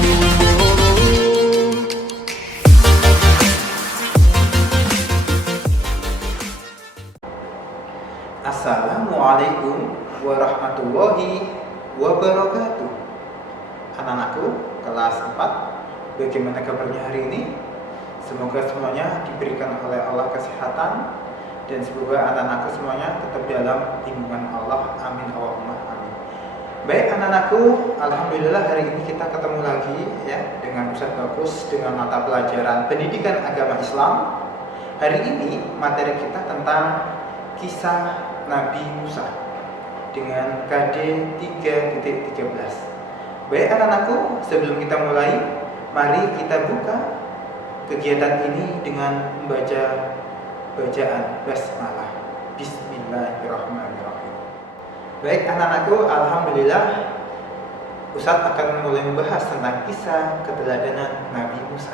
Assalamualaikum warahmatullahi wabarakatuh. Anak-anakku kelas 4, bagaimana kabarnya hari ini? Semoga semuanya diberikan oleh Allah kesehatan, dan semoga anak-anakku semuanya tetap dalam lindungan Allah. Amin Allahumma amin. Baik anak-anakku, alhamdulillah hari ini kita ketemu lagi ya dengan Ustaz Bagus dengan mata pelajaran Pendidikan Agama Islam. Hari ini materi kita tentang kisah Nabi Musa dengan KD 3.13. Baik anak-anakku, sebelum kita mulai, mari kita buka kegiatan ini dengan membaca bacaan basmalah. Bismillahirrahmanirrahim. Baik anak-anakku, alhamdulillah Ustadz akan mulai membahas tentang kisah keteladanan Nabi Musa.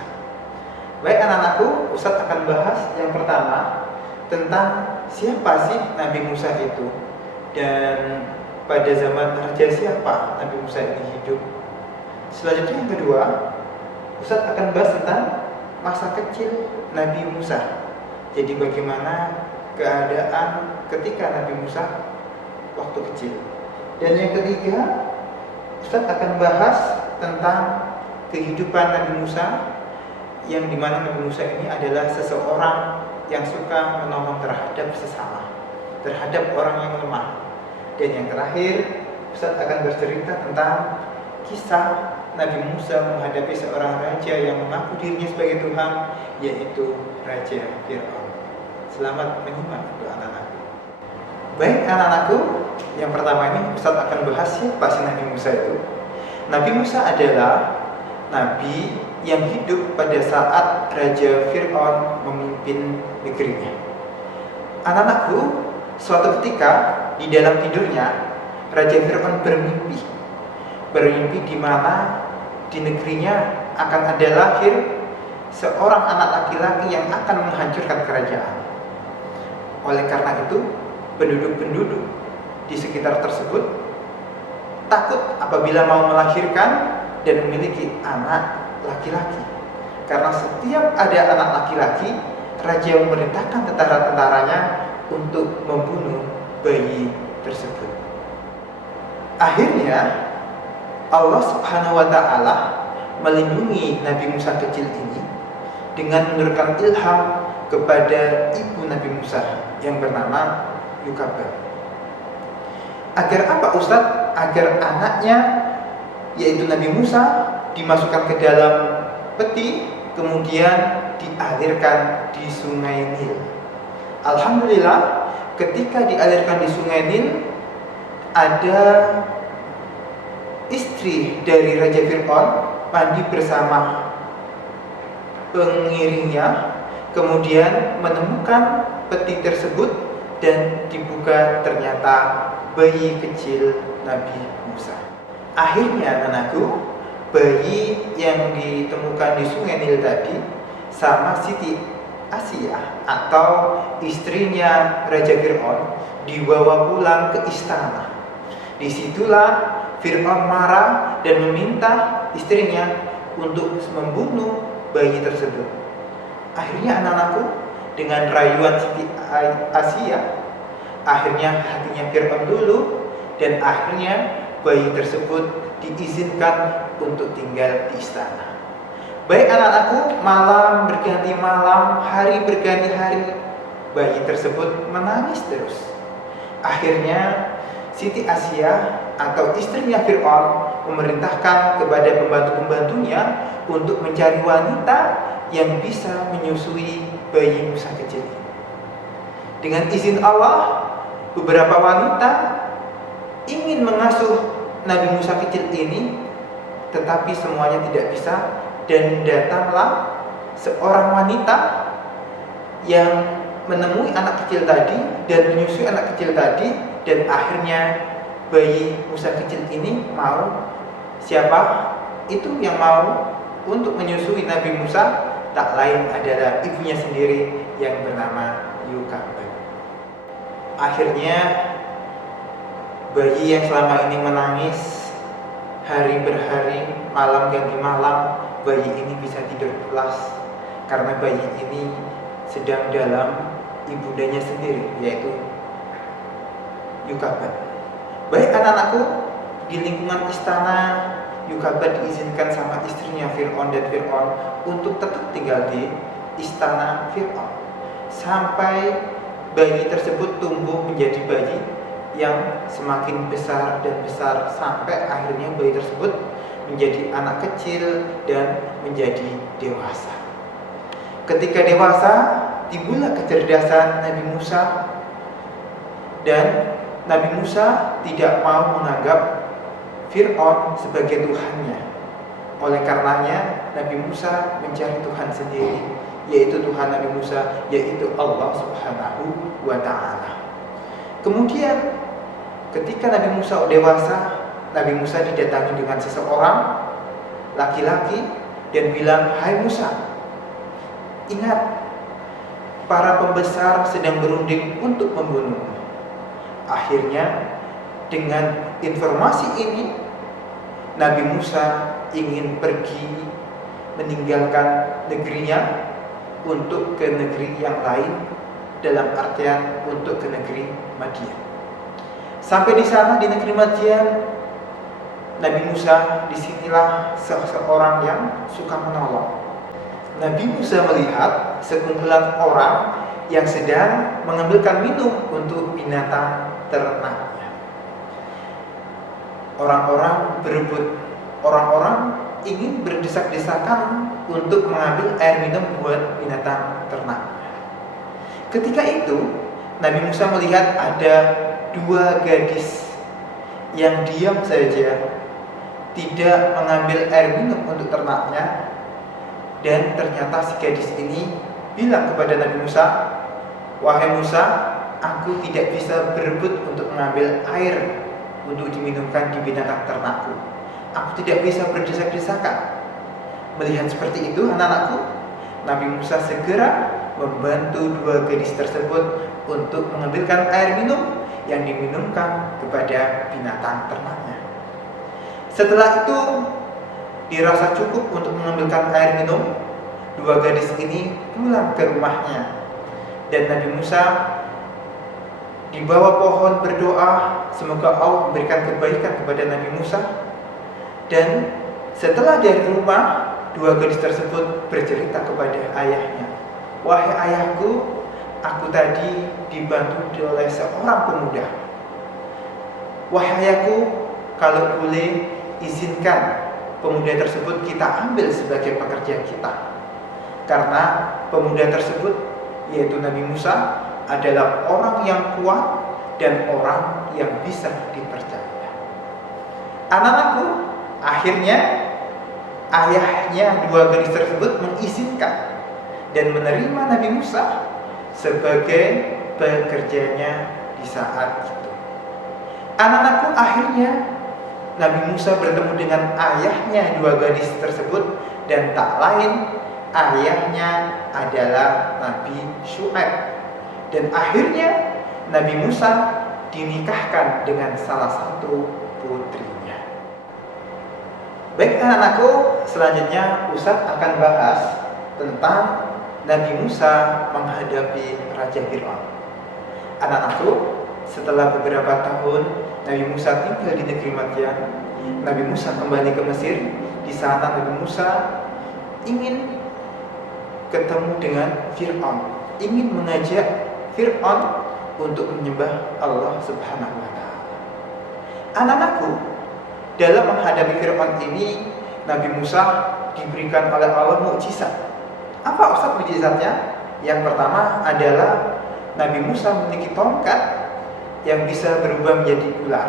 Baik anak-anakku, Ustadz akan bahas yang pertama tentang siapa sih Nabi Musa itu, dan pada zaman raja siapa Nabi Musa ini hidup. Selanjutnya yang kedua, Ustadz akan bahas tentang masa kecil Nabi Musa. Jadi bagaimana keadaan ketika Nabi Musa waktu kecil. Dan yang ketiga, Ustadz akan bahas tentang kehidupan Nabi Musa, yang dimana Nabi Musa ini adalah seseorang yang suka menolong terhadap sesama, terhadap orang yang lemah. Dan yang terakhir, Ustadz akan bercerita tentang kisah Nabi Musa menghadapi seorang raja yang mengaku dirinya sebagai Tuhan, yaitu Raja Fir'aun. Selamat menyimak untuk anak-anakku. Baik anak-anakku, yang pertama ini Ustadz akan bahas siapa sih Nabi Musa itu. Nabi Musa adalah Nabi yang hidup pada saat Raja Fir'aun memimpin negerinya. Anak-anakku, suatu ketika di dalam tidurnya Raja Fir'aun bermimpi di mana di negerinya akan ada lahir seorang anak laki-laki yang akan menghancurkan kerajaan. Oleh karena itu, penduduk-penduduk di sekitar tersebut takut apabila mau melahirkan dan memiliki anak laki-laki, karena setiap ada anak laki-laki, raja memerintahkan tentara-tentaranya untuk membunuh bayi tersebut. Akhirnya Allah Subhanahu wa Ta'ala melindungi Nabi Musa kecil ini dengan menurunkan ilham kepada ibu Nabi Musa yang bernama Yukabad. Agar apa Ustadz? Agar anaknya, yaitu Nabi Musa, dimasukkan ke dalam peti, kemudian dialirkan di Sungai Nil. Alhamdulillah, ketika dialirkan di Sungai Nil, ada istri dari Raja Fir'aun mandi bersama pengiringnya, kemudian menemukan peti tersebut dan dibuka, ternyata bayi kecil Nabi Musa. Akhirnya anakku, bayi yang ditemukan di Sungai Nil tadi sama Siti Asia atau istrinya Raja Fir'aun dibawa pulang ke istana. Disitulah Fir'aun marah dan meminta istrinya untuk membunuh bayi tersebut. Akhirnya anak-anakku, dengan rayuan Siti Asia, akhirnya hatinya Fir'aun dulu, dan akhirnya bayi tersebut diizinkan untuk tinggal di istana. Baik anak-anakku, malam berganti malam, hari berganti hari, bayi tersebut menangis terus. Akhirnya Siti Asia atau istrinya Fir'aun memerintahkan kepada pembantu-pembantunya untuk mencari wanita yang bisa menyusui bayi Musa kecil ini. Dengan izin Allah, beberapa wanita ingin mengasuh Nabi Musa kecil ini, tetapi semuanya tidak bisa, dan datanglah seorang wanita yang menemui anak kecil tadi dan menyusui anak kecil tadi, dan akhirnya bayi Musa kecil ini mau. Siapa itu yang mau untuk menyusui Nabi Musa? Tak lain adalah ibunya sendiri yang bernama Yukabad. Akhirnya bayi yang selama ini menangis hari berhari, malam ganti malam, bayi ini bisa tidur pulas karena bayi ini sedang dalam ibundanya sendiri, yaitu Yokabad. Baik anak-anakku, di lingkungan istana, Yokabad diizinkan sama istrinya Fir'aun dan Fir'aun untuk tetap tinggal di istana Fir'aun sampai bayi tersebut tumbuh menjadi bayi yang semakin besar dan besar, sampai akhirnya bayi tersebut menjadi anak kecil dan menjadi dewasa. Ketika dewasa, timbullah kecerdasan Nabi Musa, dan Nabi Musa tidak mau menganggap Fir'aun sebagai Tuhannya. Oleh karenanya Nabi Musa mencari Tuhan sendiri, yaitu Tuhan Nabi Musa, yaitu Allah Subhanahu wa Ta'ala. Kemudian ketika Nabi Musa dewasa, Nabi Musa didatangi dengan seseorang laki-laki dan bilang, "Hai Musa, ingat, para pembesar sedang berunding untuk membunuhmu." Akhirnya dengan informasi ini, Nabi Musa ingin pergi meninggalkan negerinya untuk ke negeri yang lain, dalam artian untuk ke negeri Madian. Sampai di sana, di negeri Madian, Nabi Musa disinilah seseorang yang suka menolong. Nabi Musa melihat sekumpulan orang yang sedang mengambilkan minum untuk binatang ternaknya. Orang-orang berebut, orang-orang ingin berdesak-desakan untuk mengambil air minum buat binatang ternaknya. Ketika itu, Nabi Musa melihat ada dua gadis yang diam saja, tidak mengambil air minum untuk ternaknya. Dan ternyata si gadis ini bilang kepada Nabi Musa, "Wahai Musa, aku tidak bisa berebut untuk mengambil air untuk diminumkan di binatang ternakku. Aku tidak bisa berdesak-desakan." Melihat seperti itu, anak-anakku, Nabi Musa segera membantu dua gadis tersebut untuk mengambilkan air minum yang diminumkan kepada binatang ternaknya. Setelah itu dirasa cukup untuk mengambilkan air minum, dua gadis ini pulang ke rumahnya. Dan Nabi Musa di bawah pohon berdoa, semoga Allah memberikan kebaikan kepada Nabi Musa. Dan setelah dari rumah, dua gadis tersebut bercerita kepada ayahnya, "Wahai ayahku, aku tadi dibantu oleh seorang pemuda. Wahai ayahku, kalau boleh izinkan pemuda tersebut kita ambil sebagai pekerja kita." Karena pemuda tersebut, yaitu Nabi Musa, adalah orang yang kuat dan orang yang bisa dipercaya. Anak-anakku, akhirnya ayahnya dua gadis tersebut mengizinkan dan menerima Nabi Musa sebagai pekerjanya di saat itu. Anak-anakku, akhirnya Nabi Musa bertemu dengan ayahnya dua gadis tersebut, dan tak lain, ayahnya adalah Nabi Syuaib. Dan akhirnya Nabi Musa dinikahkan dengan salah satu putrinya. Baik anak-anakku, selanjutnya Ustadz akan bahas tentang Nabi Musa menghadapi Raja Fir'aun. Anak-anakku, setelah beberapa tahun Nabi Musa tinggal di negeri Madian, Nabi Musa kembali ke Mesir. Di sana Nabi Musa ingin ketemu dengan Fir'aun, ingin mengajak Fir'aun untuk menyembah Allah Subhanahu wa Ta'ala. Anak-anakku, dalam menghadapi Fir'aun ini, Nabi Musa diberikan oleh Allah mukjizat. Apa Ustaz mukjizatnya? Yang pertama adalah Nabi Musa memiliki tongkat yang bisa berubah menjadi ular.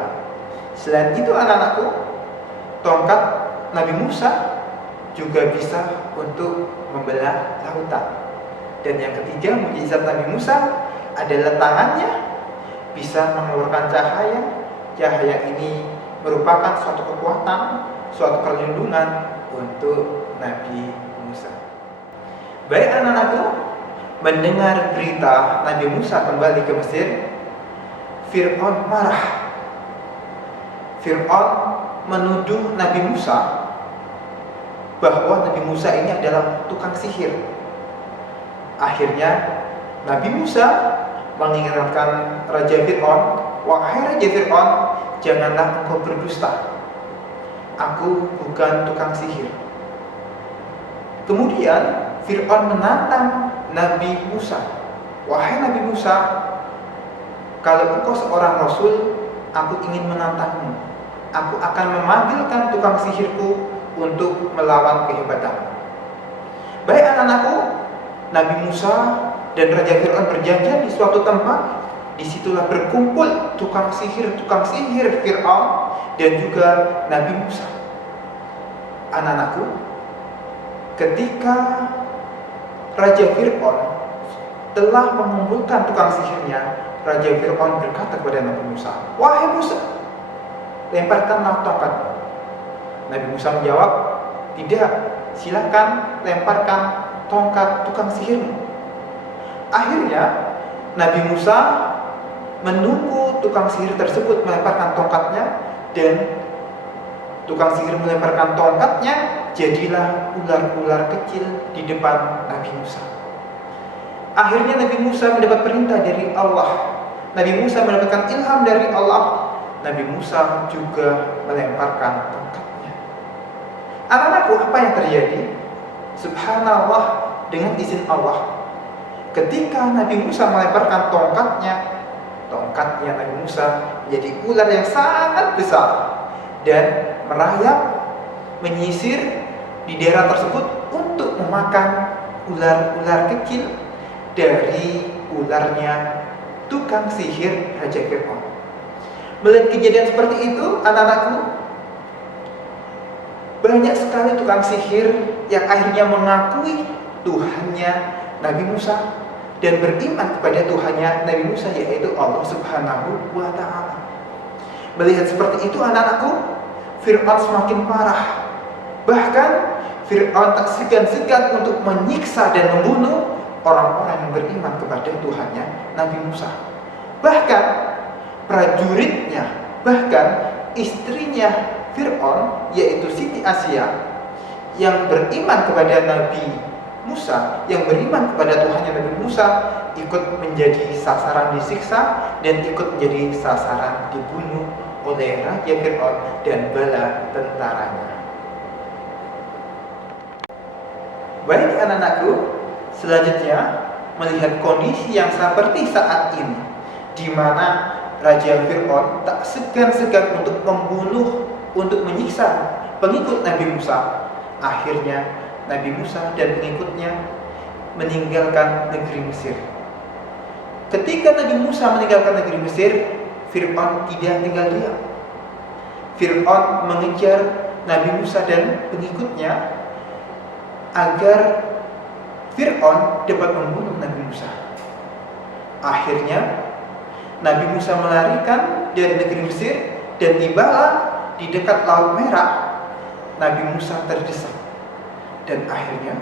Selain itu anak-anakku, tongkat Nabi Musa juga bisa untuk membelah lautan. Dan yang ketiga, mukjizat Nabi Musa adalah tangannya bisa mengeluarkan cahaya. Cahaya ini merupakan suatu kekuatan, suatu perlindungan untuk Nabi Musa. Baik anak-anakku, mendengar berita Nabi Musa kembali ke Mesir, Fir'aun marah. Fir'aun menuduh Nabi Musa bahwa Nabi Musa ini adalah tukang sihir. Akhirnya Nabi Musa mengingatkan Raja Fir'aun, "Wahai Raja Fir'aun, janganlah engkau berdusta. Aku bukan tukang sihir." Kemudian Fir'aun menantang Nabi Musa, "Wahai Nabi Musa, kalau engkau seorang Rasul, aku ingin menantangmu. Aku akan memanggilkan tukang sihirku untuk melawan kehebatanmu." Baik anak-anakku, Nabi Musa dan Raja Fir'aun berjanjian di suatu tempat. Disitulah berkumpul tukang sihir Fir'aun dan juga Nabi Musa. Anak-anakku, ketika Raja Fir'aun telah mengumpulkan tukang sihirnya, Raja Fir'aun berkata kepada Nabi Musa, "Wahai Musa, lemparkanlah tongkatmu." Nabi Musa menjawab, "Tidak, silakan lemparkan tongkat tukang sihirmu." Akhirnya Nabi Musa menunggu tukang sihir tersebut melemparkan tongkatnya, dan tukang sihir melemparkan tongkatnya, jadilah ular-ular kecil di depan Nabi Musa. Akhirnya Nabi Musa mendapat perintah dari Allah. Nabi Musa mendapatkan ilham dari Allah. Nabi Musa juga melemparkan tongkatnya. Anak-anakku, apa yang terjadi? Subhanallah, dengan izin Allah, ketika Nabi Musa melemparkan tongkatnya Nabi Musa menjadi ular yang sangat besar dan merayap menyisir di daerah tersebut untuk memakan ular-ular kecil dari ularnya tukang sihir Raja Fir'aun. Melihat kejadian seperti itu, anak-anakku, banyak sekali tukang sihir yang akhirnya mengakui Tuhannya Nabi Musa dan beriman kepada Tuhannya Nabi Musa, yaitu Allah Subhanahu wa Ta'ala. Melihat seperti itu, anak-anakku, Fir'aun semakin parah. Bahkan Fir'aun tak segan-segan untuk menyiksa dan membunuh orang-orang yang beriman kepada Tuhannya Nabi Musa. Bahkan prajuritnya, bahkan istrinya Fir'aun, yaitu Siti Asia, yang beriman kepada Nabi Musa, yang beriman kepada Tuhannya Nabi Musa, ikut menjadi sasaran disiksa dan ikut menjadi sasaran dibunuh oleh Raja Fir'aun dan bala tentaranya. Baik anak-anakku, selanjutnya melihat kondisi yang seperti saat ini, di mana Raja Fir'aun tak segan-segan untuk membunuh, untuk menyiksa pengikut Nabi Musa. Akhirnya Nabi Musa dan pengikutnya meninggalkan negeri Mesir. Ketika Nabi Musa meninggalkan negeri Mesir, Fir'aun tidak tinggal diam. Fir'aun mengejar Nabi Musa dan pengikutnya agar Fir'aun dapat membunuh Nabi Musa. Akhirnya Nabi Musa melarikan dari negeri Mesir dan tibalah di dekat Laut Merah. Nabi Musa terdesak. Dan akhirnya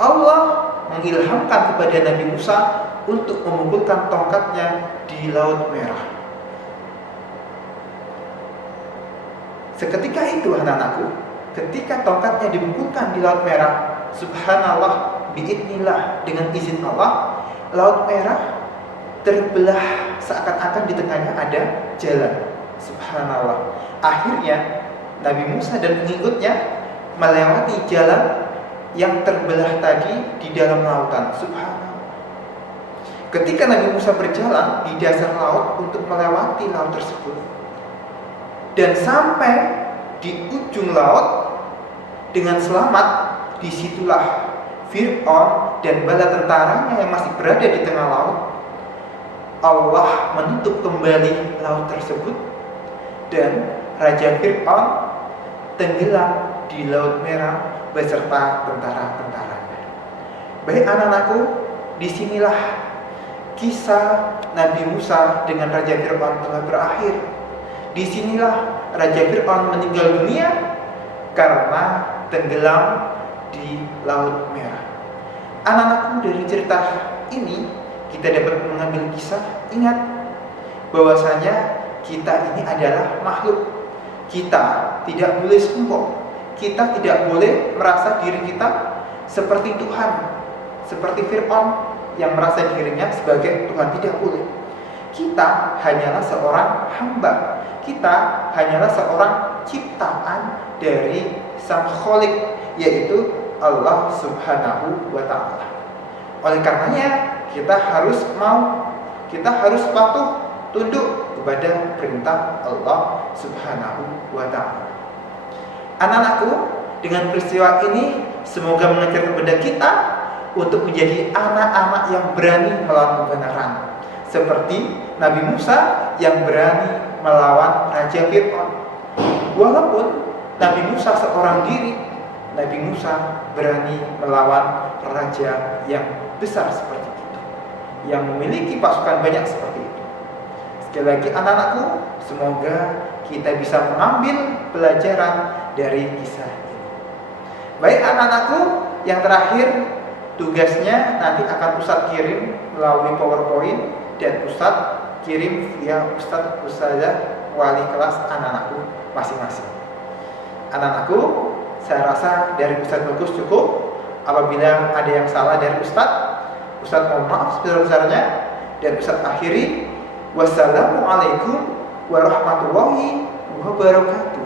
Allah mengilhamkan kepada Nabi Musa untuk memukulkan tongkatnya di Laut Merah. Seketika itu anak-anakku, ketika tongkatnya dipukulkan di Laut Merah, subhanallah, biidznillah, dengan izin Allah, Laut Merah terbelah seakan-akan di tengahnya ada jalan. Subhanallah. Akhirnya Nabi Musa dan pengikutnya melewati jalan yang terbelah tadi di dalam lautan. Subhanallah. Ketika Nabi Musa berjalan di dasar laut untuk melewati laut tersebut dan sampai di ujung laut dengan selamat, disitulah Fir'aun dan bala tentaranya yang masih berada di tengah laut. Allah menutup kembali laut tersebut dan Raja Fir'aun tenggelam di Laut Merah beserta tentara-tentaranya. Baik anak-anakku, disinilah kisah Nabi Musa dengan Raja Fir'aun telah berakhir. Disinilah Raja Fir'aun meninggal dunia karena tenggelam di Laut Merah. Anak-anakku, dari cerita ini kita dapat mengambil kisah, ingat bahwasanya kita ini adalah makhluk. Kita tidak boleh sombong. Kita tidak boleh merasa diri kita seperti Tuhan, seperti Fir'aun yang merasa dirinya sebagai Tuhan. Tidak boleh. Kita hanyalah seorang hamba. Kita hanyalah seorang ciptaan dari Sang Khalik, yaitu Allah Subhanahu wa Ta'ala. Oleh karenanya kita harus patuh tunduk kepada perintah Allah Subhanahu wa Ta'ala. Anak-anakku, dengan peristiwa ini semoga mengajarkan kepada kita untuk menjadi anak-anak yang berani melawan kebenaran, seperti Nabi Musa yang berani melawan Raja Fir'aun. Walaupun Nabi Musa seorang diri, Nabi Musa berani melawan raja yang besar seperti itu, yang memiliki pasukan banyak seperti itu. Sekali lagi anak-anakku, semoga kita bisa mengambil pelajaran dari kisah ini. Baik anak-anakku, yang terakhir tugasnya nanti akan Ustadz kirim melalui PowerPoint, dan Ustadz kirim via Ustazah wali kelas anak-anakku masing-masing. Anak-anakku, saya rasa dari Ustadz Bagus cukup. Apabila ada yang salah dari Ustadz mohon maaf sebesar-besarnya, dan Ustadz akhiri. Wassalamualaikum warahmatullahi wabarakatuh.